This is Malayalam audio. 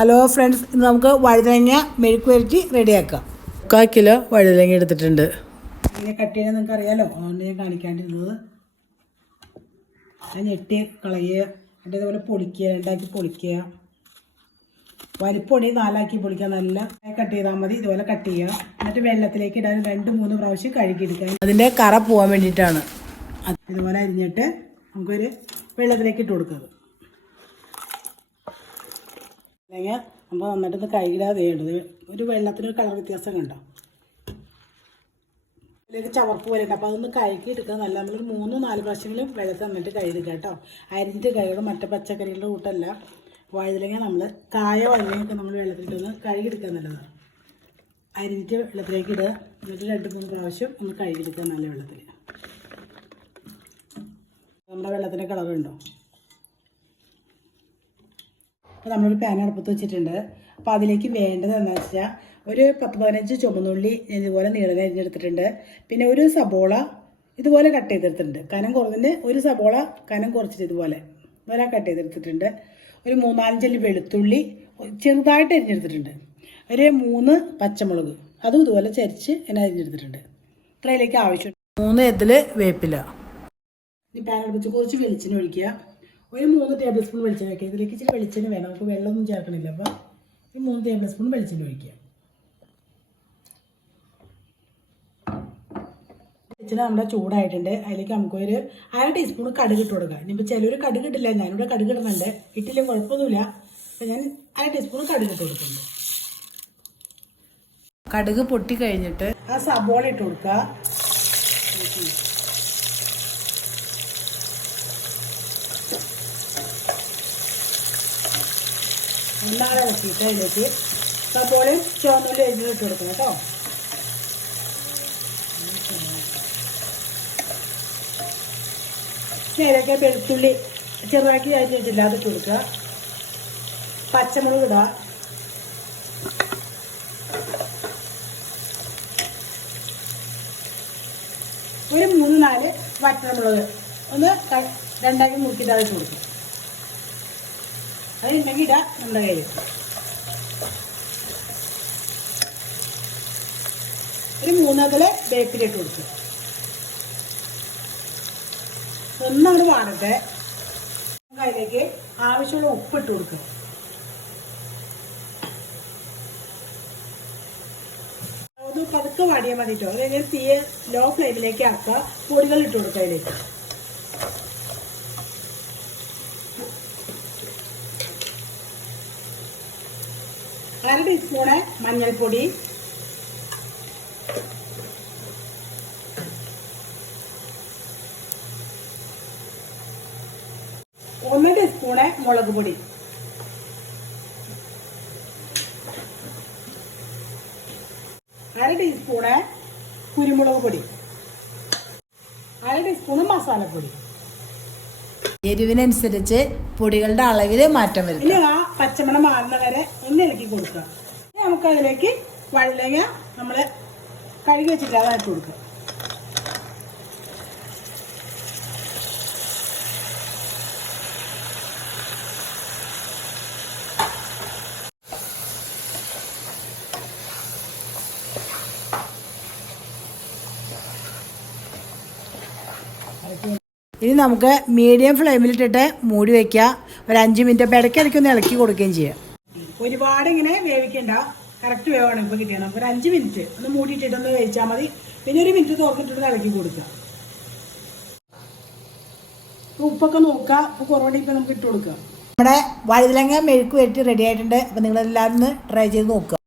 ഹലോ ഫ്രണ്ട്സ്, ഇന്ന് നമുക്ക് വഴുതനങ്ങ മെഴുക്ക് പുരട്ടി റെഡിയാക്കാം. 1/4 കിലോ വഴുതനങ്ങ എടുത്തിട്ടുണ്ട്. ഇങ്ങനെ കട്ട് ചെയ്യാൻ നിങ്ങൾക്ക് അറിയാമല്ലോ, അതുകൊണ്ട് ഞാൻ കാണിക്കാണ്ടിരുന്നത്. അത് ഞെട്ടി കളയുക, എന്നിട്ട് ഇതുപോലെ പൊളിക്കുക, രണ്ടാക്കി പൊളിക്കുക. വലിപ്പൊടി 4ആക്കി പൊളിക്കുക. നല്ല കട്ട് ചെയ്താൽ മതി. ഇതുപോലെ കട്ട് ചെയ്യുക, എന്നിട്ട് വെള്ളത്തിലേക്ക് ഇടാൻ 2-3 പ്രാവശ്യം കഴുകിയെടുക്കുക. അതിൻ്റെ കറ പോകാൻ വേണ്ടിയിട്ടാണ്. ഇതുപോലെ അരിഞ്ഞിട്ട് നമുക്കൊരു വെള്ളത്തിലേക്ക് ഇട്ട് കൊടുക്കുക. അല്ലെങ്കിൽ നമ്മൾ നന്നായിട്ടൊന്ന് കഴുകിടാതെ ചെയ്യേണ്ടത്. ഒരു വെള്ളത്തിനൊരു കളർ വ്യത്യാസം കണ്ടോ, ഇതിലേക്ക് ചവർപ്പ് പോലെ ഉണ്ട്. അപ്പോൾ അതൊന്ന് കഴുകി എടുക്കുക. നല്ല നമ്മളൊരു 3-4 പ്രാവശ്യമെങ്കിലും വെള്ളത്തിൽ നന്നായിട്ട് കഴുകുക കേട്ടോ. അരിഞ്ഞിട്ട് കഴുകണം, മറ്റേ പച്ചക്കറികളുടെ കൂട്ടല്ല. വഴുതനങ്ങ നമ്മൾ വഴുതനങ്ങയൊക്കെ നമ്മൾ വെള്ളത്തിലിട്ടൊന്ന് കഴുകിയെടുക്കുക നല്ലതാണ്. അരിഞ്ഞിട്ട് വെള്ളത്തിലേക്ക് ഇടുക, എന്നിട്ട് 2-3 പ്രാവശ്യം ഒന്ന് കഴുകിയെടുക്കുക നല്ല വെള്ളത്തിൽ. നമ്മുടെ വെള്ളത്തിൻ്റെ കളറുണ്ടോ? അപ്പോൾ നമ്മളൊരു പാൻ അടുപ്പത്ത് വെച്ചിട്ടുണ്ട്. അപ്പോൾ അതിലേക്ക് വേണ്ടത് എന്താണെന്ന് വെച്ചാൽ ഒരു 10-15 ചുവന്നുള്ളി ഇതുപോലെ നീളം അരിഞ്ഞെടുത്തിട്ടുണ്ട്. പിന്നെ ഒരു സബോള ഇതുപോലെ കട്ട് ചെയ്തെടുത്തിട്ടുണ്ട്. കനം കുറഞ്ഞിട്ട് ഒരു സബോള കനം കുറച്ചിട്ട് ഇതുപോലെ കട്ട് ചെയ്തെടുത്തിട്ടുണ്ട്. ഒരു 3-4 അല്ലി വെളുത്തുള്ളി ചെറുതായിട്ട് അരിഞ്ഞെടുത്തിട്ടുണ്ട്. ഒരു 3 പച്ചമുളക് അതും ഇതുപോലെ ചരിച്ച് എന്നെ അരിഞ്ഞെടുത്തിട്ടുണ്ട്. ഇത്രയിലേക്ക് ആവശ്യം 3 എതിൽ വേപ്പില. ഈ പാൻ അടുപ്പിച്ച് കുറച്ച് വെളിച്ചെണ്ണ ഒഴിക്കുക. ഒരു 3 ടേബിൾ സ്പൂൺ വെളിച്ചെണ്ണ വയ്ക്കുക. ഇതിലേക്ക് ഇച്ചിരി വെളിച്ചെണ്ണ വേണം, നമുക്ക് വെള്ളമൊന്നും ചേർക്കണില്ല. അപ്പോൾ ഈ 3 ടേബിൾ സ്പൂൺ വെളിച്ചെണ്ണ ഒഴിക്കുക. വെളിച്ചെണ്ണ നമ്മുടെ ചൂടായിട്ടുണ്ട്. അതിലേക്ക് നമുക്കൊരു 1/2 ടീസ്പൂൺ കടുക് ഇട്ട് കൊടുക്കുക. ഇനിയിപ്പോൾ ചിലർ കടുക് ഇട്ടില്ല, ഞാനിവിടെ കടുക് ഇടുന്നുണ്ട്. ഇട്ടില്ല കുഴപ്പമൊന്നുമില്ല. അപ്പോൾ ഞാൻ 1/2 ടീസ്പൂൺ കടുക് ഇട്ട് കൊടുക്കുന്നുണ്ട്. കടുക് പൊട്ടി കഴിഞ്ഞിട്ട് ആ സബോള ഇട്ട് കൊടുക്കുക. ഒന്നാകെ വെച്ചിട്ട് അതിലേക്ക് സബോളയും ചുവന്നുള്ളി അരിഞ്ഞിട്ട് ഇട്ട് കൊടുക്കണം കേട്ടോ. ഇതിലേക്ക് വെളുത്തുള്ളി ചെറുതാക്കി അരിഞ്ഞിട്ടില്ല, അതിട്ട് കൊടുക്കുക. പച്ചമുളക് ഇടുക. ഒരു 3-4 വറ്റൽമുളക് ഒന്ന് 2ആക്കി മുറിച്ചിട്ട് അതിട്ട് കൊടുക്കുക. അതുണ്ടെങ്കിൽ ഇടാം നമ്മുടെ കയ്യിൽ. ഒരു 3 അതിൽ വേപ്പിലിട്ട് കൊടുക്കുക. ഒന്നങ്ങോട്ട് വാടട്ടെ. അതിലേക്ക് ആവശ്യമുള്ള ഉപ്പിട്ട് കൊടുക്കുക. ഒന്ന് പതുക്കെ വാടിയാൽ മതി കേട്ടോ. അത് കഴിഞ്ഞാൽ തീയെ ലോ ഫ്ലെയിമിലേക്ക് ആക്കുക. പൊടികൾ ഇട്ട് കൊടുക്കുക. അതിലേക്ക് 1/2 ടീസ്പൂണ് മഞ്ഞൾപ്പൊടി, 1 ടീസ്പൂണ് മുളക് പൊടി, 1/2 ടീസ്പൂണ് കുരുമുളക് പൊടി, 1/2 ടീസ്പൂണ് മസാലപ്പൊടി. എരിവിനനുസരിച്ച് പൊടികളുടെ അളവിൽ മാറ്റം വരും. ഇനി ആ പച്ചമണം മാറുന്ന വരെ ഒന്ന് ഇളക്കി കൊടുക്കുക. ഇനി നമുക്ക് അതിലേക്ക് വഴുതനങ്ങ നമ്മൾ കഴുകി വെച്ചിട്ട് അതായിട്ട് കൊടുക്കുക. ഇനി നമുക്ക് മീഡിയം ഫ്ലെയിമിലിട്ടിട്ട് മൂടി വയ്ക്കുക. ഒരു 5 മിനിറ്റ് അപ്പോൾ ഇടയ്ക്കിടയ്ക്ക് ഒന്ന് ഇളക്കി കൊടുക്കുകയും ചെയ്യാം. ഒരുപാട് ഇങ്ങനെ വേവിക്കണ്ട, കറക്റ്റ് വേവാണ് ഇപ്പോൾ കിട്ടിയത്. നമുക്ക് ഒരു 5 മിനിറ്റ് ഒന്ന് മൂടിയിട്ടിട്ടൊന്ന് വേവിച്ചാൽ മതി. പിന്നെ ഒരു മിനിറ്റ് തുറന്നിട്ടിട്ട് ഇളക്കി കൊടുക്കുക. ഉപ്പൊക്കെ നോക്കുക. ഉപ്പ് കുറവുണ്ടെങ്കിൽ ഇപ്പോൾ നമുക്ക് ഇട്ട് കൊടുക്കുക. നമ്മുടെ വഴുതനങ്ങ മെഴുക്ക് പുരട്ടി റെഡി ആയിട്ടുണ്ട്. അപ്പോൾ നിങ്ങളെല്ലാവരും ഒന്ന് ട്രൈ ചെയ്ത് നോക്കുക.